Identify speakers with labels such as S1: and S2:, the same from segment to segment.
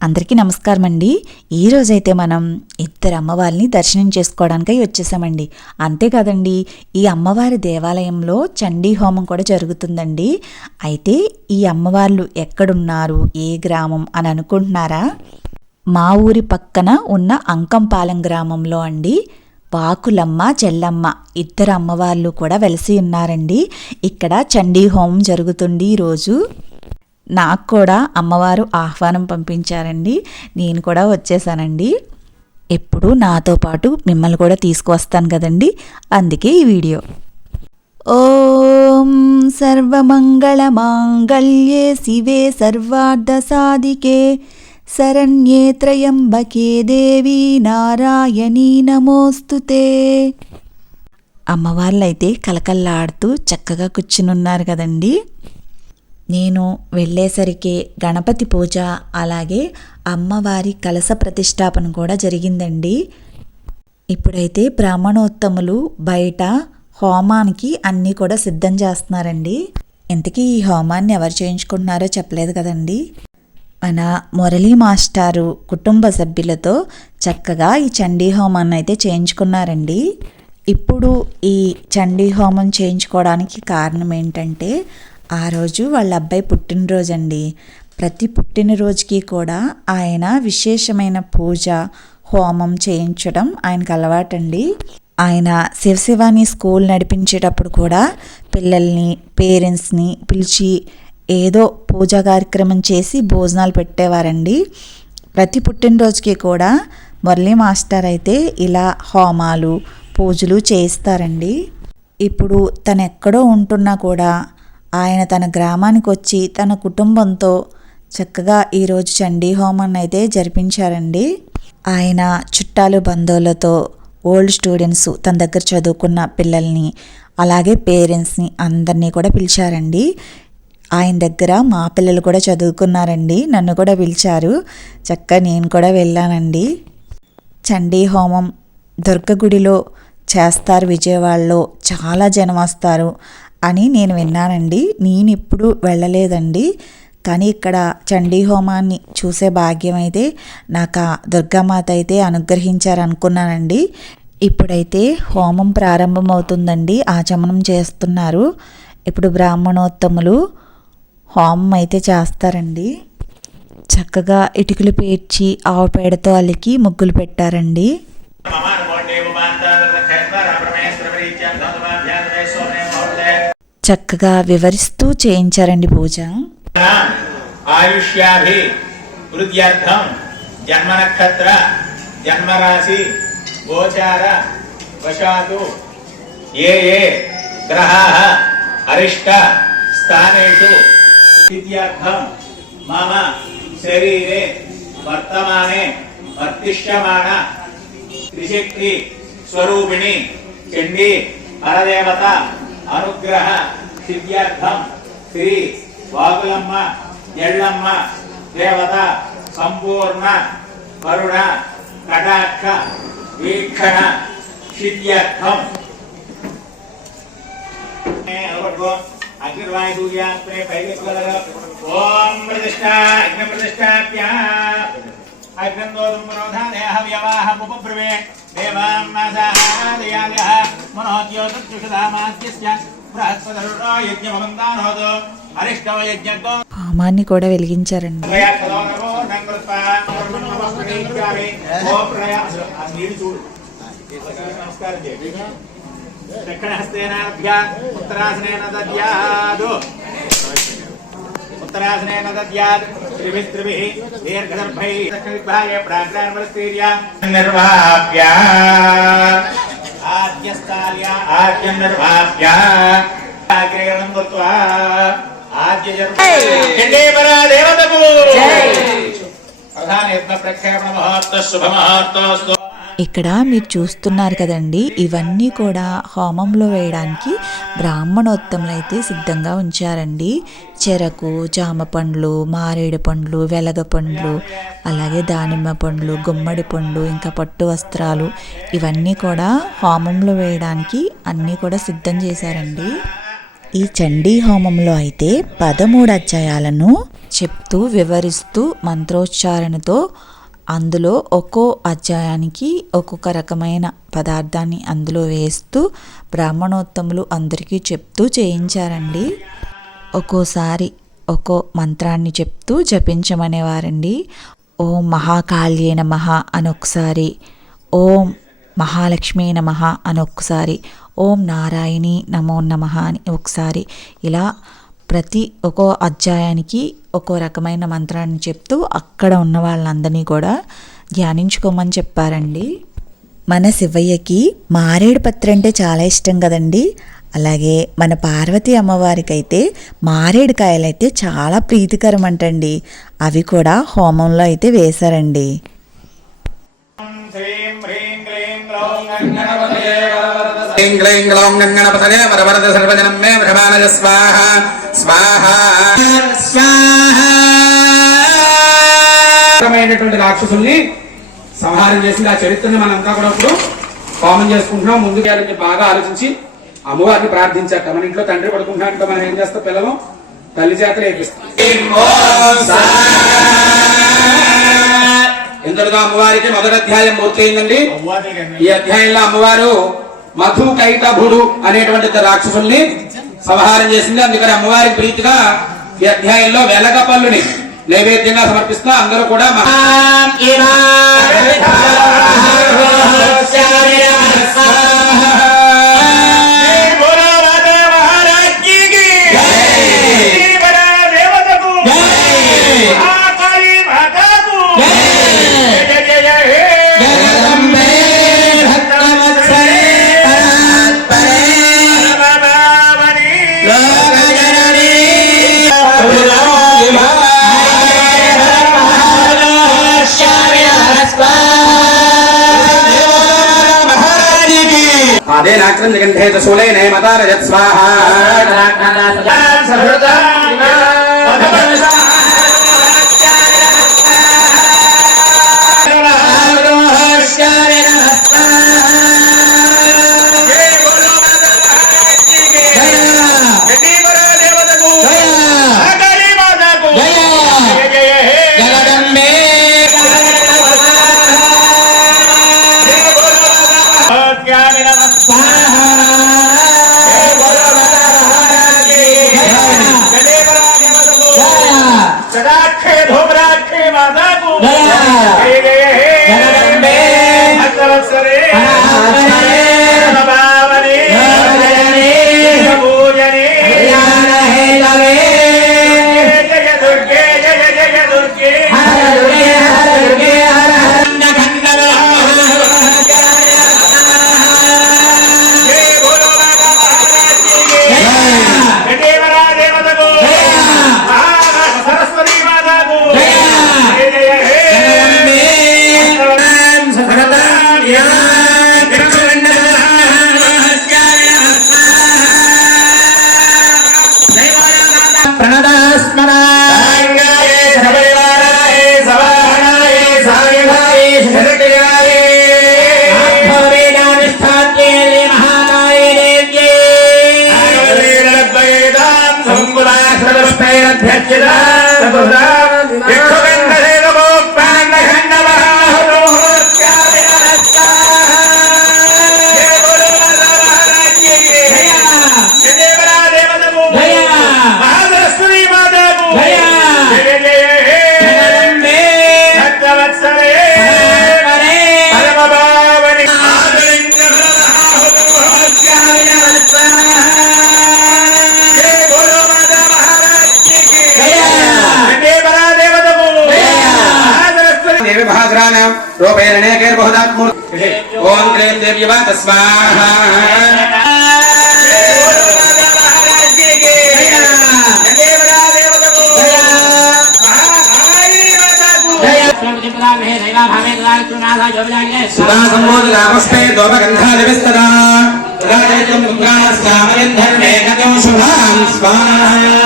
S1: అందరికీ నమస్కారం అండి ఈరోజైతే మనం ఇద్దరు అమ్మవారిని దర్శనం చేసుకోవడానికై వచ్చేసామండి. అంతేకాదండి ఈ అమ్మవారి దేవాలయంలో చండీ హోమం కూడా జరుగుతుందండి. అయితే ఈ అమ్మవార్లు ఎక్కడున్నారు? ఏ గ్రామం అని అనుకుంటున్నారా? మా ఊరి పక్కన ఉన్న అంకంపాలెం గ్రామంలో అండి. వాకులమ్మ చెల్లమ్మ ఇద్దరు అమ్మవార్లు కూడా వెలిసి ఉన్నారండి. ఇక్కడ చండీ హోమం జరుగుతుంది ఈరోజు. నాకు కూడా అమ్మవారు ఆహ్వానం పంపించారండి. నేను కూడా వచ్చేసానండి. ఎప్పుడు నాతో పాటు మిమ్మల్ని కూడా తీసుకువస్తాను కదండి. అందుకే ఈ వీడియో. ఓం సర్వమంగళ మాంగళ్యే శివే సర్వార్థ సాధికే శరణ్యే త్రయంబకే దేవి నారాయణీ నమోస్తుతే. అమ్మవార్లైతే కలకల్లాడుతూ చక్కగా కూర్చునున్నారు కదండి. నేను వెళ్ళేసరికి గణపతి పూజ అలాగే అమ్మవారి కలస ప్రతిష్టాపన కూడా జరిగిందండి. ఇప్పుడైతే బ్రాహ్మణోత్తములు బయట హోమానికి అన్నీ కూడా సిద్ధం చేస్తున్నారండి. ఇంతకీ ఈ హోమాన్ని ఎవరు చేయించుకుంటున్నారో చెప్పలేదు కదండి. మన మురళీ మాస్టారు కుటుంబ సభ్యులతో చక్కగా ఈ చండీ హోమాన్ని అయితే చేయించుకున్నారండి. ఇప్పుడు ఈ చండీ హోమం చేయించుకోవడానికి కారణం ఏంటంటే ఆ రోజు వాళ్ళ అబ్బాయి పుట్టినరోజు అండి ప్రతి పుట్టినరోజుకి కూడా ఆయన విశేషమైన పూజ హోమం చేయించడం ఆయనకు అలవాటండి. ఆయన శివశివాని స్కూల్ నడిపించేటప్పుడు కూడా పిల్లల్ని పేరెంట్స్ని పిలిచి ఏదో పూజా కార్యక్రమం చేసి భోజనాలు పెట్టేవారండి. ప్రతి పుట్టినరోజుకి కూడా మురళీ మాస్టర్ అయితే ఇలా హోమాలు పూజలు చేయిస్తారండి. ఇప్పుడు తను ఎక్కడో ఉంటున్నా కూడా ఆయన తన గ్రామానికి వచ్చి తన కుటుంబంతో చక్కగా ఈరోజు చండీ హోమాన్ని అయితే జరిపించారండి. ఆయన చుట్టాలు బంధువులతో ఓల్డ్ స్టూడెంట్స్ తన దగ్గర చదువుకున్న పిల్లల్ని అలాగే పేరెంట్స్ని అందరినీ కూడా పిలిచారండి. ఆయన దగ్గర మా పిల్లలు కూడా చదువుకున్నారండి. నన్ను కూడా పిలిచారు. చక్కగా నేను కూడా వెళ్ళానండి. చండీ హోమం దుర్గగుడిలో చేస్తారు. విజయవాడలో చాలా జనం వస్తారు. అని నేను విన్నానండి. నేను ఇప్పుడు వెళ్ళలేదండి. కానీ ఇక్కడ చండీ హోమాన్ని చూసే భాగ్యం అయితే నాకు ఆ దుర్గామాత అయితే అనుగ్రహించారనుకున్నానండి. ఇప్పుడైతే హోమం ప్రారంభమవుతుందండి. ఆచమనం చేస్తున్నారు. ఇప్పుడు బ్రాహ్మణోత్తములు హోమం అయితే చేస్తారండి. చక్కగా ఇటుకలు పేర్చి ఆవు పేడతో అలికి ముగ్గులు పెట్టారండి. చక్కగా వివరిస్తూ చేయించారండి పూజ.
S2: ఆయుష్యాభి వృద్ధ్యర్థం జన్మ నక్షత్ర జన్మరాశి గోచార వశాతు ఏ ఏ గ్రహా అరిష్ట స్థానేషు స్థిత్యర్థం మమ శరీరే వర్తమానే వర్తిష్యమాణ త్రిశక్తి స్వరూపిణి చండీ పరదేవత అనుగ్రహ సిద్ధ్యర్థం శ్రీ వాగులమ్మ ఎళ్ళమ్మ దేవత సంపూర్ణ కరుణ కటాక్ష వీక్షణ సిద్ధ్యర్థం అగ్నిర్వాయు సూర్యాత్మే ఓం ప్రతిష్ట అగ్ని మనోధాదేహ వ్యవాహముపబ్రవే దేవాన్నాసాదయాదయః మనోద్యోతృషుధామాద్యస్య బృహస్పతిరుడో యజ్ఞమవందానోదో అరిష్టవ యజ్ఞతో
S1: హోమాన్ని కూడా వెలిగించారండి.
S2: ఉత్తరాసనేన దద్యాదు ఉత్తరాసనేన దద్యాద్ త్రిభిः త్రిభిः దీర్ఘదర్భైः దక్షిణదిగ్భాగే ప్రాగ్రాన్వరస్తీర్య నిర్వాప్య ఆద్యస్థాల్య ఆద్యం నిర్వాప్య అగ్రేణం కృత్వా ఆద్య చండే పరా దేవతకు ప్రధాన
S1: ఇక్కడ మీరు చూస్తున్నారు కదండి ఇవన్నీ కూడా హోమంలో వేయడానికి బ్రాహ్మణోత్తములు అయితే సిద్ధంగా ఉంచారండి. చెరకు జామ పండ్లు మారేడు పండ్లు వెలగ పండ్లు అలాగే దానిమ్మ పండ్లు గుమ్మడి పండ్లు ఇంకా పట్టు వస్త్రాలు ఇవన్నీ కూడా హోమంలో వేయడానికి అన్నీ కూడా సిద్ధం చేశారండి. ఈ చండీ హోమంలో అయితే పదమూడు అధ్యాయాలను చెప్తూ వివరిస్తూ మంత్రోచ్చారణతో అందులో ఒక్కో అధ్యాయానికి ఒక్కొక్క రకమైన పదార్థాన్ని అందులో వేస్తూ బ్రాహ్మణోత్తములు అందరికీ చెప్తూ చేయించారండి. ఒక్కోసారి ఒక్కో మంత్రాన్ని చెప్తూ జపించమనేవారండి. ఓం మహాకాళ్యే నమ అని ఒకసారి ఓం మహాలక్ష్మీ నమ అని ఒకసారి ఓం నారాయణి నమో నమ అని ఒకసారి ఇలా ప్రతి ఒక్కో అధ్యాయానికి ఒక్కో రకమైన మంత్రాన్ని చెప్తూ అక్కడ ఉన్న వాళ్ళందరినీ కూడా ధ్యానించుకోమని చెప్పారండి. మన శివయ్యకి మారేడు పత్రి అంటే చాలా ఇష్టం కదండి. అలాగే మన పార్వతీ అమ్మవారికి అయితే మారేడుకాయలు అయితే చాలా ప్రీతికరం అంటండి. అవి కూడా హోమంలో అయితే వేశారండి.
S2: శ్రీం హ్రీం క్లీం గ్లౌం గణపతయే వరవరద
S3: ह्रीं क्लीं ग्लौं गङ्गणपतये वरवरद सर्वजनं मे वृषभानज स्वाहा स्वाहा
S4: రకమైనటువంటి రాక్షసుల్ని సంహారం చేసింది ఆ చరిత్రని మనంతా కూడా ఇప్పుడు కామన్ చేసుకుంటున్నాం ముందు గారిని బాగా ఆలోచించి అమ్మవారిని ప్రార్థించాక మన ఇంట్లో తండ్రి పడుకుంటున్నాక మనం ఏం చేస్తాం పిల్లలు తల్లి చేతలు ఏపిస్తాం ఇంతటితో అమ్మవారికి మొదటి అధ్యాయం పూర్తయిందండి
S2: అవ్వాదిగండి.
S4: ఈ అధ్యాయంలో అమ్మవారు మధు కైటభుడు అనేటువంటి రాక్షసుల్ని సంహారం చేసింది. అందుకని అమ్మవారికి ప్రీతిగా ఈ అధ్యాయంలో వెలగ పళ్ళుని నైవేద్యంగా సమర్పిస్తూ అందరూ కూడా అదే నాక్రం జగంధేత శూలైన మతారజత్
S2: Yeah.
S4: దేవి మహాగ్రాణం రూపేణ అనేకైర్బహుదాత్మూర్తి ఓం క్లీం దేవ్యవ తస్వాహ సుధా సంబోధితామస్తే దోపగంధాదివిస్తదా రాజేతం దుర్గాస్తామయం ధర్మే గతం శుభాం స్వాహ్యామవస్తీర్యా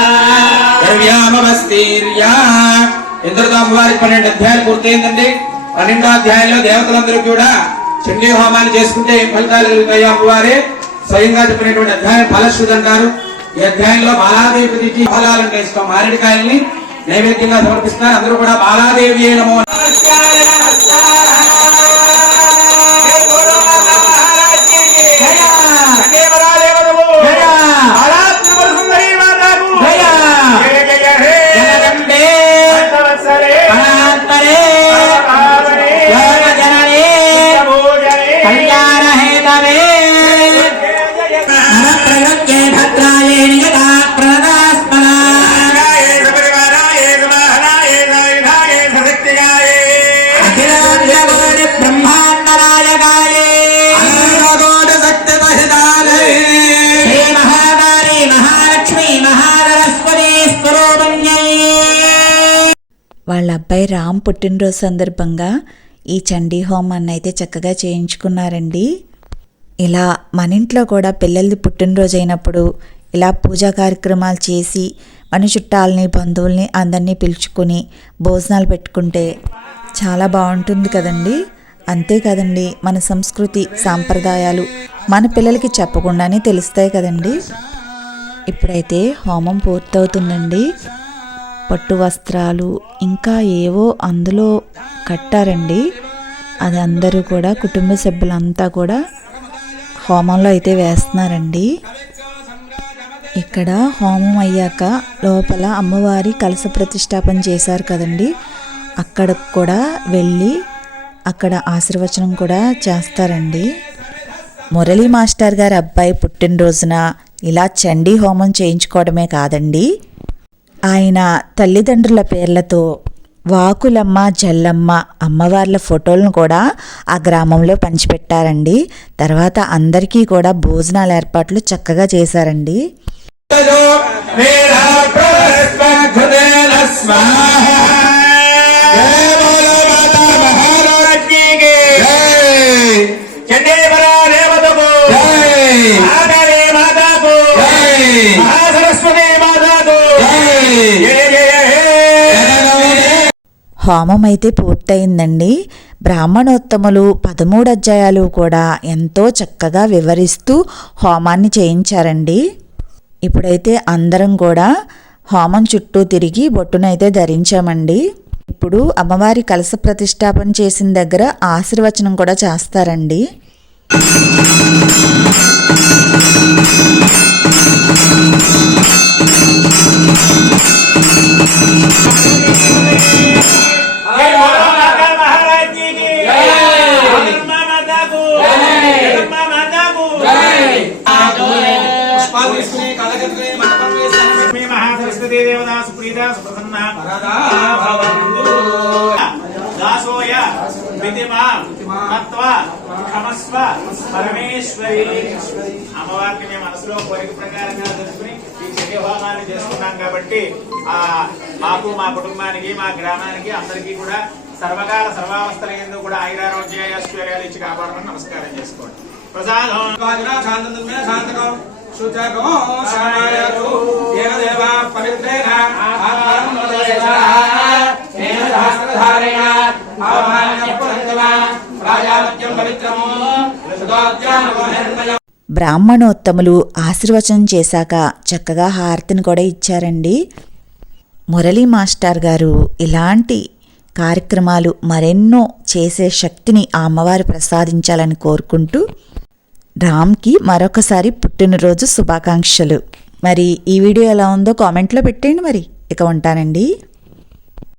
S4: ఇంద్రతో అమ్మవారికి పన్నెండు అధ్యాయాలు పూర్తయిందండి పన్నెండో అధ్యాయంలో దేవతలందరూ కూడా చండీ హోమాలు చేసుకుంటే ఏం ఫలితాలు కలుగుతాయో అమ్మవారే? స్వయంగా చెప్పినటువంటి అధ్యాయం ఫలశ్రుతి అంటారు. ఈ అధ్యాయంలో బాలాదేవి ప్రతికి ఫలాలంటే ఇష్టం. మారేడుకాయల్ని
S3: నైవేద్యంగా సమర్పిస్తున్నారు. అందరూ కూడా బాలాదేవి నమో.
S1: వాళ్ళ అబ్బాయి రామ్ పుట్టినరోజు సందర్భంగా ఈ చండీ హోమాన్ని అయితే చక్కగా చేయించుకున్నారండి. ఇలా మన ఇంట్లో కూడా పిల్లలది పుట్టినరోజు అయినప్పుడు ఇలా పూజా కార్యక్రమాలు చేసి మన చుట్టాలని బంధువుల్ని అందరినీ పిలుచుకుని భోజనాలు పెట్టుకుంటే చాలా బాగుంటుంది కదండి. అంతేకాదండి మన సంస్కృతి సాంప్రదాయాలు మన పిల్లలకి చెప్పకుండానే తెలుస్తాయి కదండి. ఇప్పుడైతే హోమం పూర్తవుతుందండి. పట్టు వస్త్రాలు ఇంకా ఏవో అందులో కట్టారండి. అది అందరూ కూడా కుటుంబ సభ్యులంతా కూడా హోమంలో అయితే వేస్తున్నారండి. ఇక్కడ హోమం అయ్యాక లోపల అమ్మవారి కలస ప్రతిష్టాపన చేశారు కదండి. అక్కడ కూడా వెళ్ళి అక్కడ ఆశీర్వచనం కూడా చేస్తారండి. మురళీ మాస్టర్ గారి అబ్బాయి పుట్టినరోజున ఇలా చండీ హోమం చేయించుకోవడమే కాదండి. ఆయన తల్లిదండ్రుల పేర్లతో వాకులమ్మ జల్లమ్మ అమ్మవార్ల ఫోటోలను కూడా ఆ గ్రామంలో పంచిపెట్టారండి. తర్వాత అందరికీ కూడా భోజనాల ఏర్పాట్లు చక్కగా చేశారండి. హోమం అయితే పూర్తయిందండి. బ్రాహ్మణోత్తములు పదమూడు అధ్యాయాలు కూడా ఎంతో చక్కగా వివరిస్తూ హోమాన్ని చేయించారండి. ఇప్పుడైతే అందరం కూడా హోమం చుట్టూ తిరిగి బొట్టునైతే ధరించామండి. ఇప్పుడు అమ్మవారి కలస ప్రతిష్టాపన చేసిన దగ్గర ఆశీర్వచనం కూడా చేస్తారండి.
S2: దాసోయ క్షమస్వ పరమేశ్వరి. అమ్మవారిని మేము మనసులో కోరిక ప్రకారంగా తెలుసుకుని ఈ చర్య హోమాన్ని చేసుకున్నాం కాబట్టి ఆ మాకు మా కుటుంబానికి మా గ్రామానికి అందరికీ కూడా సర్వకాల సర్వావస్థల ఎందు కూడా ఆయురారోగ్య ఐశ్వర్యాలు ఇచ్చి కాపాడమని నమస్కారం చేసుకోండి. ప్రసాదం.
S1: బ్రాహ్మణోత్తములు ఆశీర్వచనం చేశాక చక్కగా హారతిని కూడా ఇచ్చారండి. మురళీ మాస్టర్ గారు ఇలాంటి కార్యక్రమాలు మరెన్నో చేసే శక్తిని ఆ అమ్మవారు ప్రసాదించాలని కోరుకుంటూ రామ్కి మరొకసారి పుట్టినరోజు శుభాకాంక్షలు. మరి ఈ వీడియో ఎలా ఉందో కామెంట్లో పెట్టేయండి మరి. ఇక ఉంటానండి.